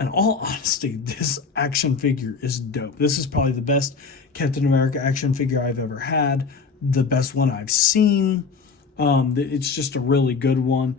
in all honesty, this action figure is dope. This is probably the best Captain America action figure I've ever had, the best one I've seen. It's just a really good one.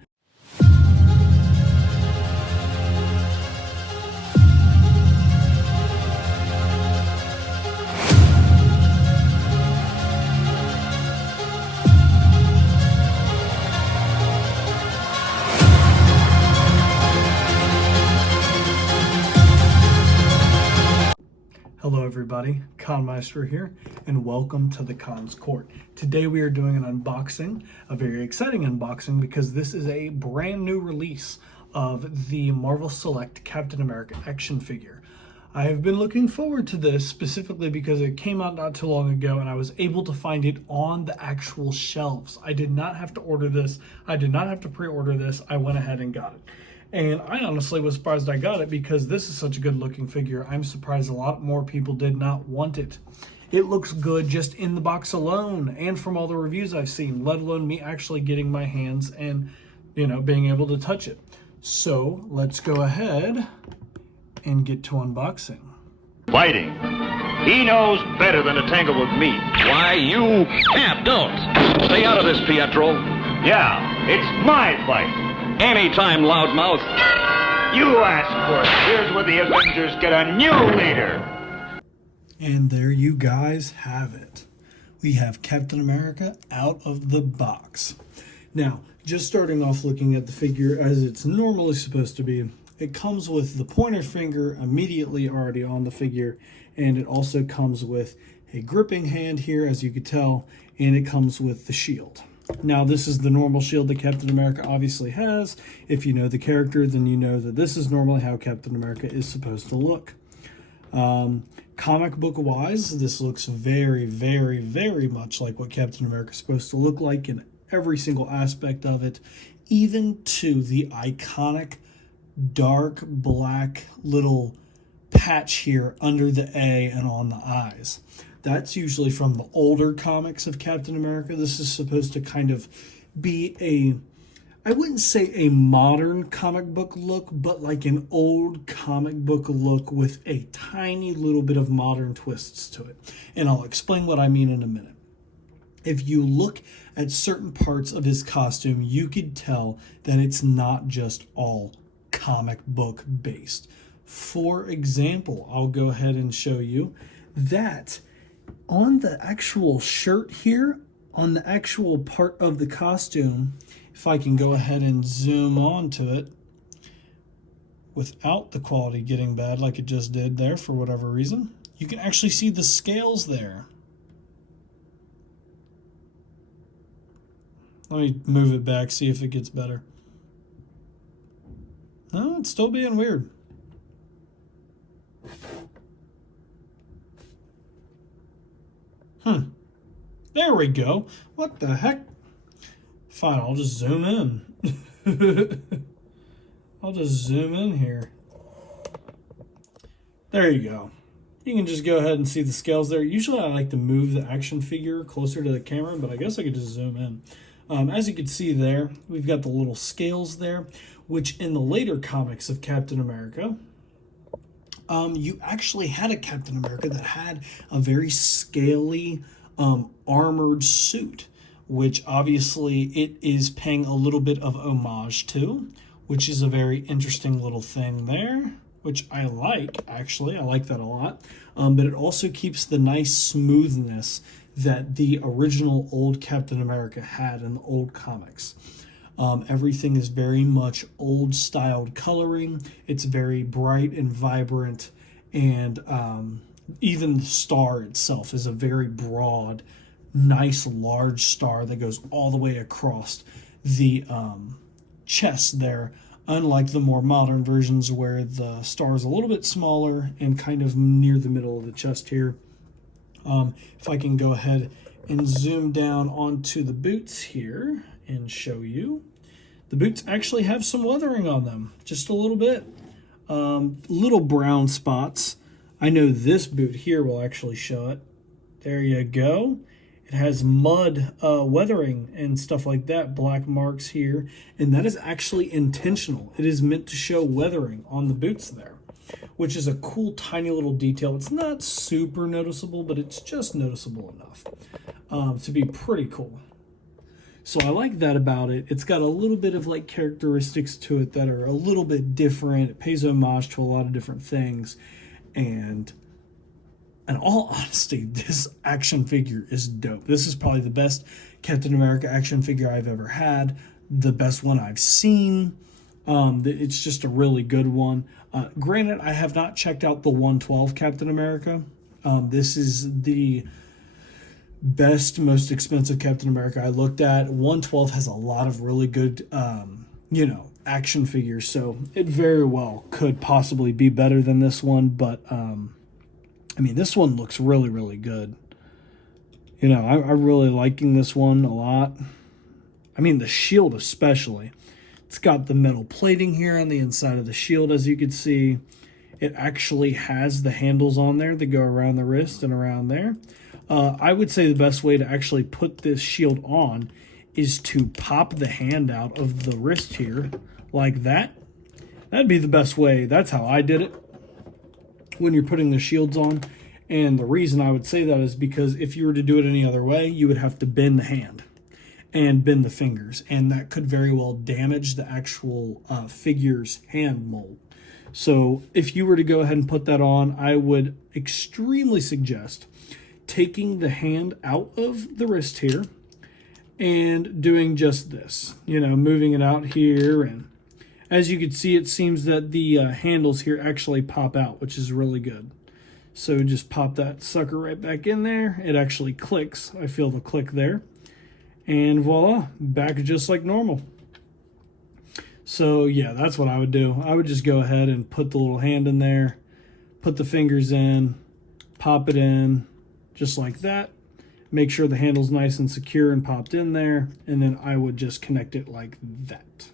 Hello everybody, Maestro here, and welcome to the Con's Court. Today we are doing an unboxing, a very exciting unboxing, because this is a brand new release of the Marvel Select Captain America action figure. I have been looking forward to this specifically because it came out not too long ago and I was able to find it on the actual shelves. I did not have to order this, I did not have to pre-order this, I went ahead and got it. And I honestly was surprised I got it because this is such a good looking figure. I'm surprised a lot more people did not want it. It looks good just in the box alone and from all the reviews I've seen, let alone me actually getting my hands and, being able to touch it. So let's go ahead and get to unboxing. Fighting. He knows better than to tangle with me. Why, you don't. Stay out of this, Pietro. Yeah, it's my fight. Anytime, loudmouth. You asked for it. Here's where the Avengers get a new leader. And there you guys have it. We have Captain America out of the box. Now, just starting off looking at the figure as it's normally supposed to be, it comes with the pointer finger immediately already on the figure, and it also comes with a gripping hand here, as you could tell, and it comes with the shield. Now, this is the normal shield that Captain America obviously has. If you know the character, then you know that this is normally how Captain America is supposed to look. Comic book wise, this looks very, very, very much like what Captain America is supposed to look like in every single aspect of it, even to the iconic dark black little patch here under the A and on the eyes. That's usually from the older comics of Captain America. This is supposed to kind of be I wouldn't say a modern comic book look, but like an old comic book look with a tiny little bit of modern twists to it. And I'll explain what I mean in a minute. If you look at certain parts of his costume, you could tell that it's not just all comic book based. For example, I'll go ahead and show you that on the actual shirt here, on the actual part of the costume, if I can go ahead and zoom onto it without the quality getting bad like it just did there for whatever reason, you can actually see the scales there. Let me move it back, see if it gets better. No, it's still being weird. There we go. What the heck? Fine, I'll just zoom in. I'll just zoom in here. There you go. You can just go ahead and see the scales there. Usually I like to move the action figure closer to the camera, but I guess I could just zoom in. As you can see there, we've got the little scales there, which in the later comics of Captain America, you actually had a Captain America that had a very scaly armored suit, which obviously it is paying a little bit of homage to, which is a very interesting little thing there, which I like, actually. I like that a lot. But it also keeps the nice smoothness that the original old Captain America had in the old comics. Everything is very much old styled coloring. It's very bright and vibrant, and even the star itself is a very broad, nice, large star that goes all the way across the chest there, unlike the more modern versions where the star is a little bit smaller and kind of near the middle of the chest here. If I can go ahead and zoom down onto the boots here and show you. The boots actually have some weathering on them, just a little bit. Little brown spots. I know this boot here will actually show it. There you go. It has mud weathering and stuff like that, black marks here, and that is actually intentional. It is meant to show weathering on the boots there. which is a cool tiny little detail. It's not super noticeable, but it's just noticeable enough to be pretty cool. So I like that about it. It's got a little bit of like characteristics to it that are a little bit different. It pays homage to a lot of different things. And in all honesty, this action figure is dope. This is probably the best Captain America action figure I've ever had. The best one I've seen. It's just a really good one. Granted, I have not checked out the 112 Captain America. This is the best, most expensive Captain America I looked at. 112 has a lot of really good, action figures, so it very well could possibly be better than this one, but, this one looks really, really good. I'm really liking this one a lot. The shield especially. It's got the metal plating here on the inside of the shield, as you can see. It actually has the handles on there that go around the wrist and around there. I would say the best way to actually put this shield on is to pop the hand out of the wrist here, like that. That'd be the best way. That's how I did it when you're putting the shields on. And the reason I would say that is because if you were to do it any other way, you would have to bend the hand and bend the fingers. And that could very well damage the actual figure's hand mold. So if you were to go ahead and put that on, I would extremely suggest taking the hand out of the wrist here and doing just this, moving it out here. And as you can see, it seems that the handles here actually pop out, which is really good. So just pop that sucker right back in there. It actually clicks. I feel the click there. And voila, back just like normal. So yeah, that's what I would do. I would just go ahead and put the little hand in there, put the fingers in, pop it in, just like that. Make sure the handle's nice and secure and popped in there, and then I would just connect it like that.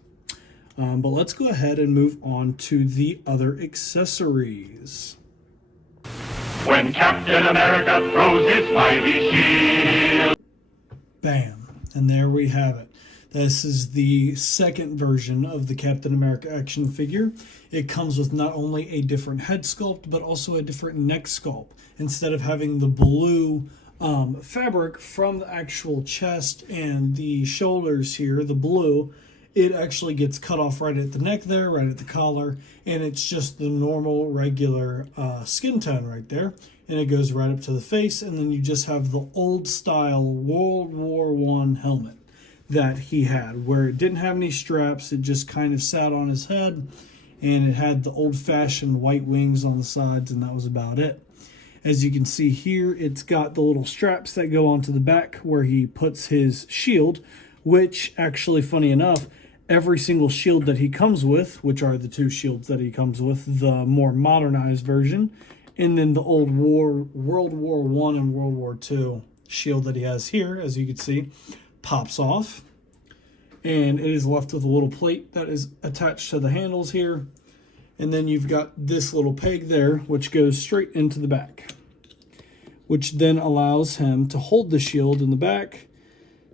But let's go ahead and move on to the other accessories. When Captain America throws his mighty shield. Bam. And there we have it. This is the second version of the Captain America action figure. It comes with not only a different head sculpt, but also a different neck sculpt. Instead of having the blue fabric from the actual chest and the shoulders here, the blue, it actually gets cut off right at the neck there, right at the collar, and it's just the normal, regular skin tone right there. And it goes right up to the face, and then you just have the old style World War I helmet that he had, where it didn't have any straps. It just kind of sat on his head, and it had the old-fashioned white wings on the sides, and that was about it. As you can see here, it's got the little straps that go onto the back where he puts his shield, which actually, funny enough, every single shield that he comes with, which are the two shields that he comes with, the more modernized version, and then the old World War I and World War II shield that he has here, as you can see, pops off. And it is left with a little plate that is attached to the handles here. And then you've got this little peg there, which goes straight into the back, which then allows him to hold the shield in the back.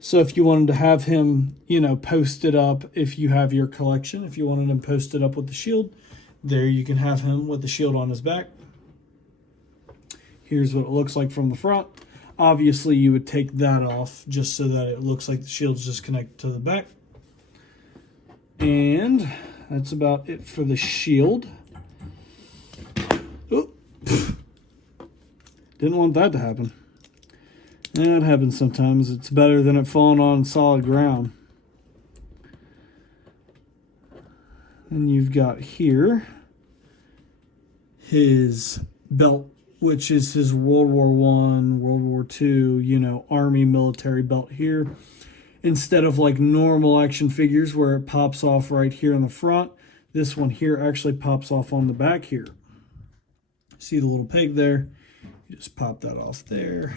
So if you wanted to have him, posted up, if you have your collection, if you wanted him posted up with the shield, there you can have him with the shield on his back. Here's what it looks like from the front. Obviously, you would take that off just so that it looks like the shield's just connected to the back. And that's about it for the shield. Oh, didn't want that to happen. That happens sometimes. It's better than it falling on solid ground. And you've got here his belt, which is his World War I, World War II, Army military belt here. Instead of like normal action figures where it pops off right here in the front, this one here actually pops off on the back here. See the little peg there? You just pop that off there.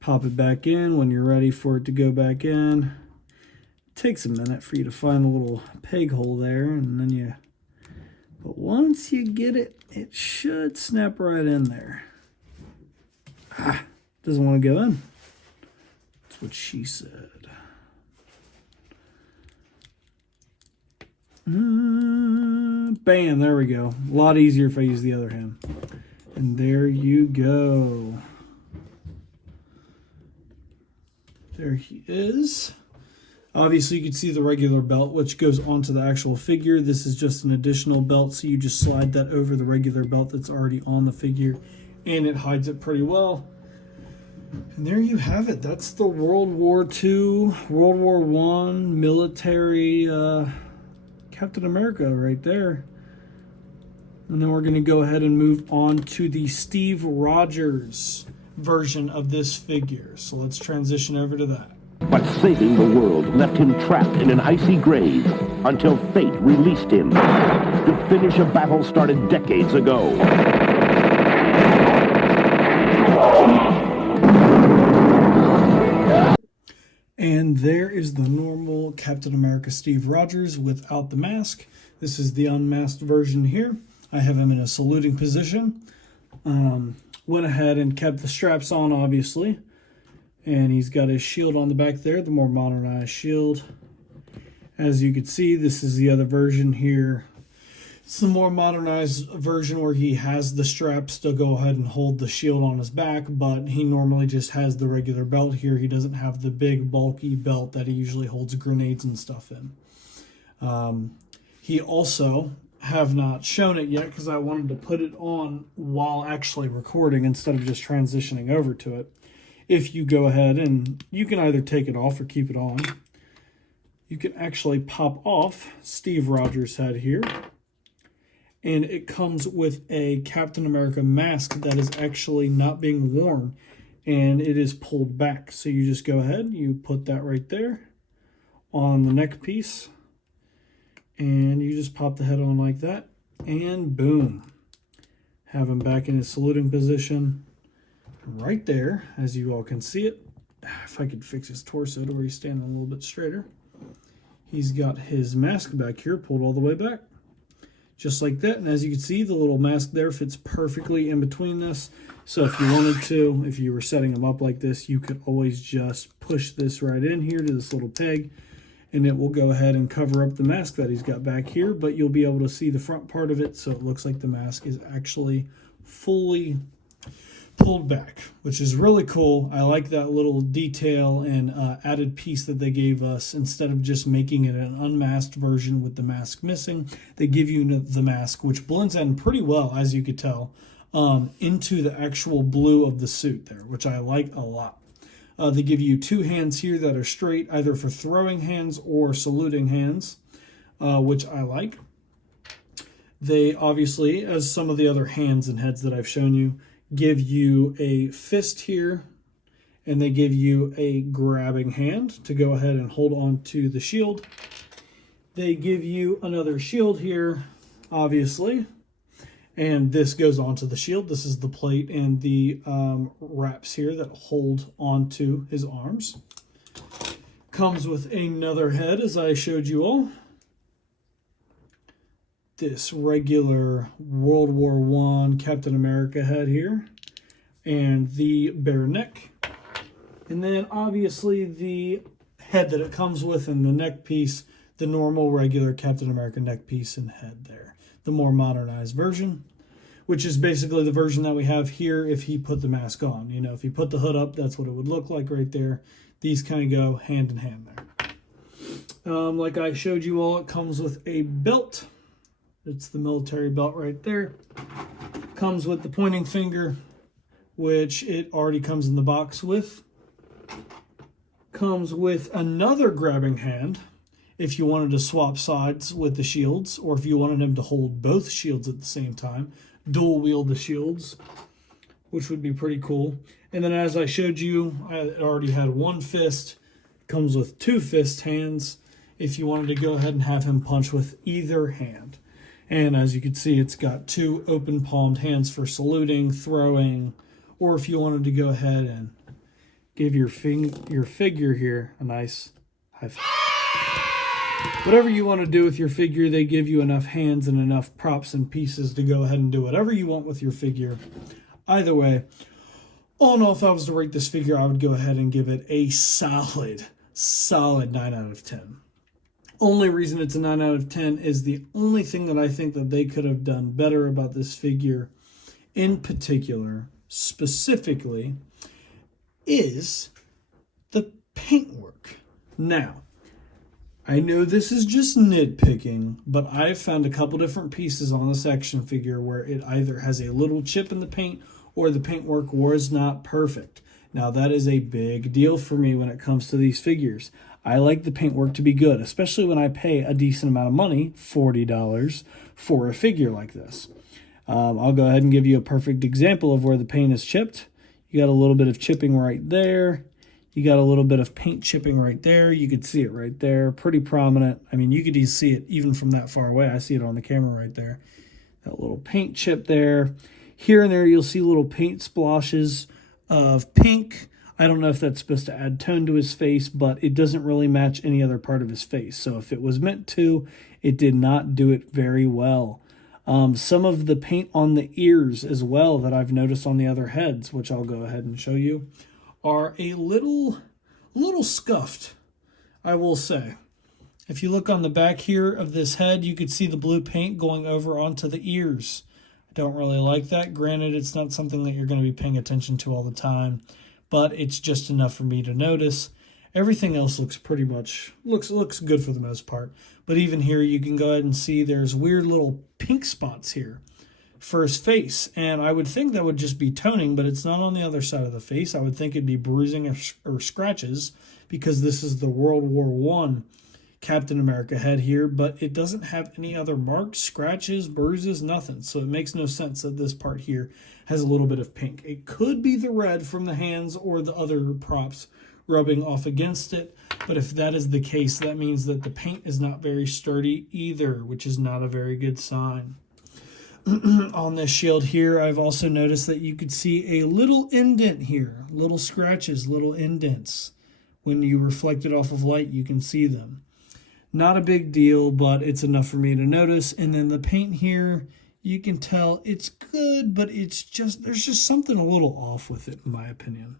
Pop it back in when you're ready for it to go back in. It takes a minute for you to find the little peg hole there, and then but once you get it, it should snap right in there. Doesn't want to go in. That's what she said. Bam, there we go. A lot easier if I use the other hand. And there you go. There he is. Obviously, you can see the regular belt, which goes onto the actual figure. This is just an additional belt, so you just slide that over the regular belt that's already on the figure, and it hides it pretty well. And there you have it. That's the World War II, World War I military Captain America right there. And then we're going to go ahead and move on to the Steve Rogers version of this figure. So let's transition over to that. But saving the world left him trapped in an icy grave until fate released him to finish a battle started decades ago. And there is the normal Captain America Steve Rogers without the mask. This is the unmasked version here. I have him in a saluting position. Went ahead and kept the straps on, obviously. And he's got his shield on the back there, the more modernized shield. As you can see, this is the other version here. It's the more modernized version where he has the straps to go ahead and hold the shield on his back, but he normally just has the regular belt here. He doesn't have the big bulky belt that he usually holds grenades and stuff in. He also have not shown it yet because I wanted to put it on while actually recording instead of just transitioning over to it. If you go ahead and you can either take it off or keep it on, you can actually pop off Steve Rogers' head here. And it comes with a Captain America mask that is actually not being worn, and it is pulled back. So you just go ahead, you put that right there on the neck piece, and you just pop the head on like that, and boom. Have him back in his saluting position right there, as you all can see it. If I could fix his torso to where he's standing a little bit straighter. He's got his mask back here pulled all the way back. Just like that, and as you can see, the little mask there fits perfectly in between this. So if you wanted to, if you were setting them up like this, you could always just push this right in here to this little peg, and it will go ahead and cover up the mask that he's got back here, but you'll be able to see the front part of it, so it looks like the mask is actually fully pulled back, which is really cool. I like that little detail and added piece that they gave us. Instead of just making it an unmasked version with the mask missing, they give you the mask, which blends in pretty well, as you could tell, into the actual blue of the suit there, which I like a lot. They give you two hands here that are straight, either for throwing hands or saluting hands, which I like. They obviously, as some of the other hands and heads that I've shown you, give you a fist here, and they give you a grabbing hand to go ahead and hold on to the shield. They give you another shield here, obviously, and this goes onto the shield. This is the plate and the wraps here that hold onto his arms. Comes with another head, as I showed you all. This regular World War I Captain America head here, and the bare neck, and then obviously the head that it comes with and the neck piece, the normal regular Captain America neck piece and head there, the more modernized version, which is basically the version that we have here if he put the mask on. You know, if he put the hood up, that's what it would look like right there. These kind of go hand in hand there. Like I showed you all, it comes with a belt. It's the military belt right there. Comes with the pointing finger, which it already comes in the box with. Comes with another grabbing hand if you wanted to swap sides with the shields, or if you wanted him to hold both shields at the same time, dual wield the shields, which would be pretty cool. And then as I showed you, I already had one fist. Comes with two fist hands if you wanted to go ahead and have him punch with either hand. And as you can see, it's got two open palmed hands for saluting, throwing, or if you wanted to go ahead and give your figure here a nice high five. Whatever you want to do with your figure, they give you enough hands and enough props and pieces to go ahead and do whatever you want with your figure. Either way, all in all, if I was to rate this figure, I would go ahead and give it a solid 9 out of 10. Only reason it's a 9 out of 10 is the only thing that I think that they could have done better about this figure in particular, specifically, is the paintwork. Now, I know this is just nitpicking, but I've found a couple different pieces on this action figure where it either has a little chip in the paint or the paintwork was not perfect. Now, that is a big deal for me when it comes to these figures. I like the paintwork to be good, especially when I pay a decent amount of money, $40, for a figure like this. I'll go ahead and give you a perfect example of where the paint is chipped. You got a little bit of chipping right there. You got a little bit of paint chipping right there. You could see it right there, pretty prominent. I mean, you could see it even from that far away. I see it on the camera right there. That little paint chip there. Here and there, you'll see little paint splashes of pink. I don't know if that's supposed to add tone to his face, but it doesn't really match any other part of his face. So if it was meant to, it did not do it very well. Some of the paint on the ears as well that I've noticed on the other heads, which I'll go ahead and show you, are a little scuffed, I will say. If you look on the back here of this head, you could see the blue paint going over onto the ears. I don't really like that. Granted, it's not something that you're going to be paying attention to all the time, but it's just enough for me to notice. Everything else looks pretty much, looks good for the most part. But even here, you can go ahead and see there's weird little pink spots here for his face, and I would think that would just be toning, but it's not on the other side of the face. I would think it'd be bruising or scratches, because this is the World War I Captain America head here, but it doesn't have any other marks, scratches, bruises, nothing. So it makes no sense that this part here has a little bit of pink. It could be the red from the hands or the other props rubbing off against it, but if that is the case, that means that the paint is not very sturdy either, which is not a very good sign. On this shield here, I've also noticed that you could see a little indent here, little scratches, little indents. When you reflect it off of light, you can see them. Not a big deal, but it's enough for me to notice. And then the paint here, you can tell it's good, but it's just, there's just something a little off with it, in my opinion.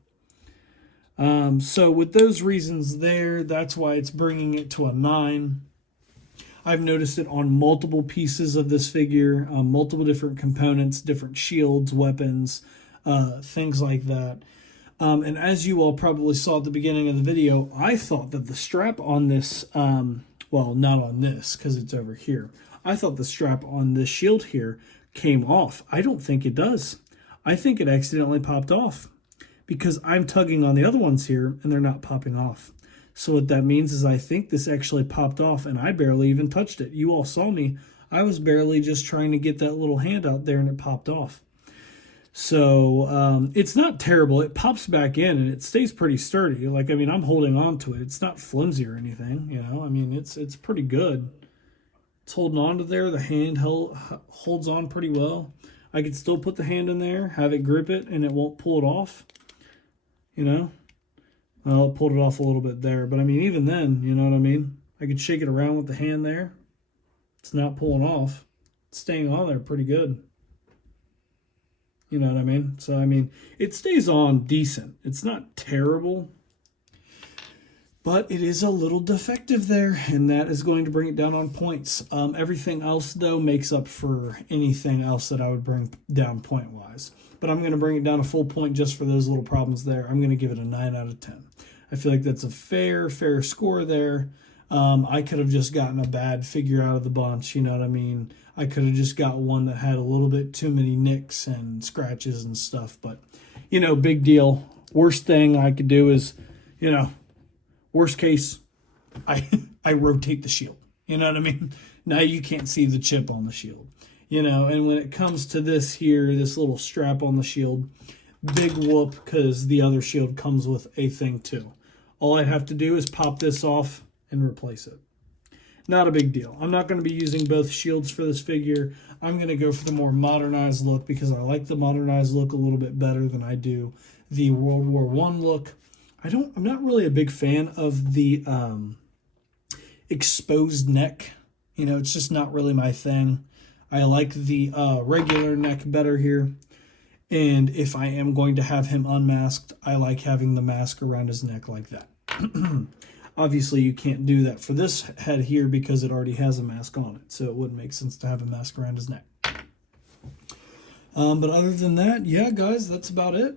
So with those reasons there, that's why it's bringing it to a 9. I've noticed it on multiple pieces of this figure, multiple different components, different shields, weapons, things like that. And as you all probably saw at the beginning of the video, I thought that the strap on this, well, not on this because it's over here. I thought the strap on this shield here came off. I don't think it does. I think it accidentally popped off because I'm tugging on the other ones here and they're not popping off. So what that means is I think this actually popped off and I barely even touched it. You all saw me. I was barely just trying to get that little hand out there and it popped off. So it's not terrible. It pops back in and it stays pretty sturdy. Like, I mean, I'm holding on to it. It's not flimsy or anything, you know. I mean, it's pretty good. It's holding on to there. The hand holds on pretty well. I could still put the hand in there, have it grip it, and it won't pull it off, you know. Well, it pulled it off a little bit there. But, I mean, even then, you know what I mean? I could shake it around with the hand there. It's not pulling off. It's staying on there pretty good. You know what I mean? So, I mean, it stays on decent. It's not terrible. But it is a little defective there, and that is going to bring it down on points. Everything else, though, makes up for anything else that I would bring down point-wise. But I'm going to bring it down a full point just for those little problems there. I'm going to give it a 9 out of 10. I feel like that's a fair score there. I could have just gotten a bad figure out of the bunch, you know what I mean? I could have just got one that had a little bit too many nicks and scratches and stuff. But, you know, big deal. Worst thing I could do is, you know, worst case, I rotate the shield. You know what I mean? Now you can't see the chip on the shield. You know, and when it comes to this here, this little strap on the shield, big whoop, because the other shield comes with a thing too. All I have to do is pop this off and replace it. Not a big deal. I'm not going to be using both shields for this figure. I'm going to go for the more modernized look because I like the modernized look a little bit better than I do the World War I look. I'm not really a big fan of the exposed neck. You know, it's just not really my thing. I like the regular neck better here. And if I am going to have him unmasked, I like having the mask around his neck like that. Obviously, you can't do that for this head here because it already has a mask on it, so it wouldn't make sense to have a mask around his neck. But other than that, yeah, guys, that's about it.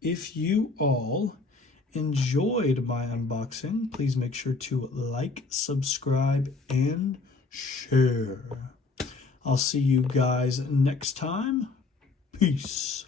If you all enjoyed my unboxing, please make sure to like, subscribe, and share. I'll see you guys next time. Peace.